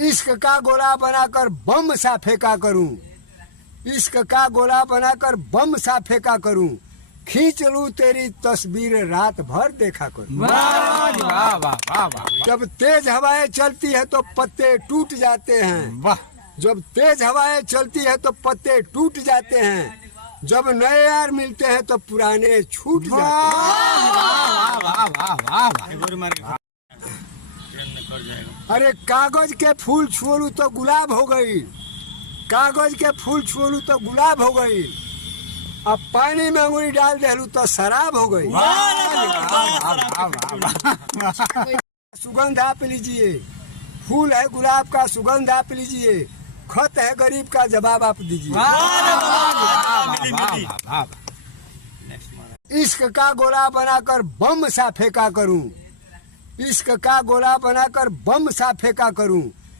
इश्क का गोला बनाकर बम सा फेंका करूं, इश्क का गोला बनाकर बम सा फेंका करूं, खींच लूं तेरी तस्वीर रात भर देखा करूं। वाह वाह वाह वाह। जब तेज हवाएं चलती है तो पत्ते टूट जाते हैं, वाह। जब तेज हवाएं चलती है तो पत्ते टूट जाते हैं, जब नए यार मिलते हैं तो पुराने छूट जाते हैं। वाह वाह वाह वाह। अरे कागज के फूल छुओलू तो गुलाब हो गई, कागज के फूल छुओलू तो गुलाब हो गई, अब पानी में अंगुरी डाल देलू तो शराब हो गई। सुगंध आप लीजिए, फूल है गुलाब का सुगंध आप लीजिए, खत है गरीब का जवाब आप दीजिए। इश्क का गोला बनाकर बम सा फेंका करूं, इश्क का गोला बनाकर बम सा फेंका करूं,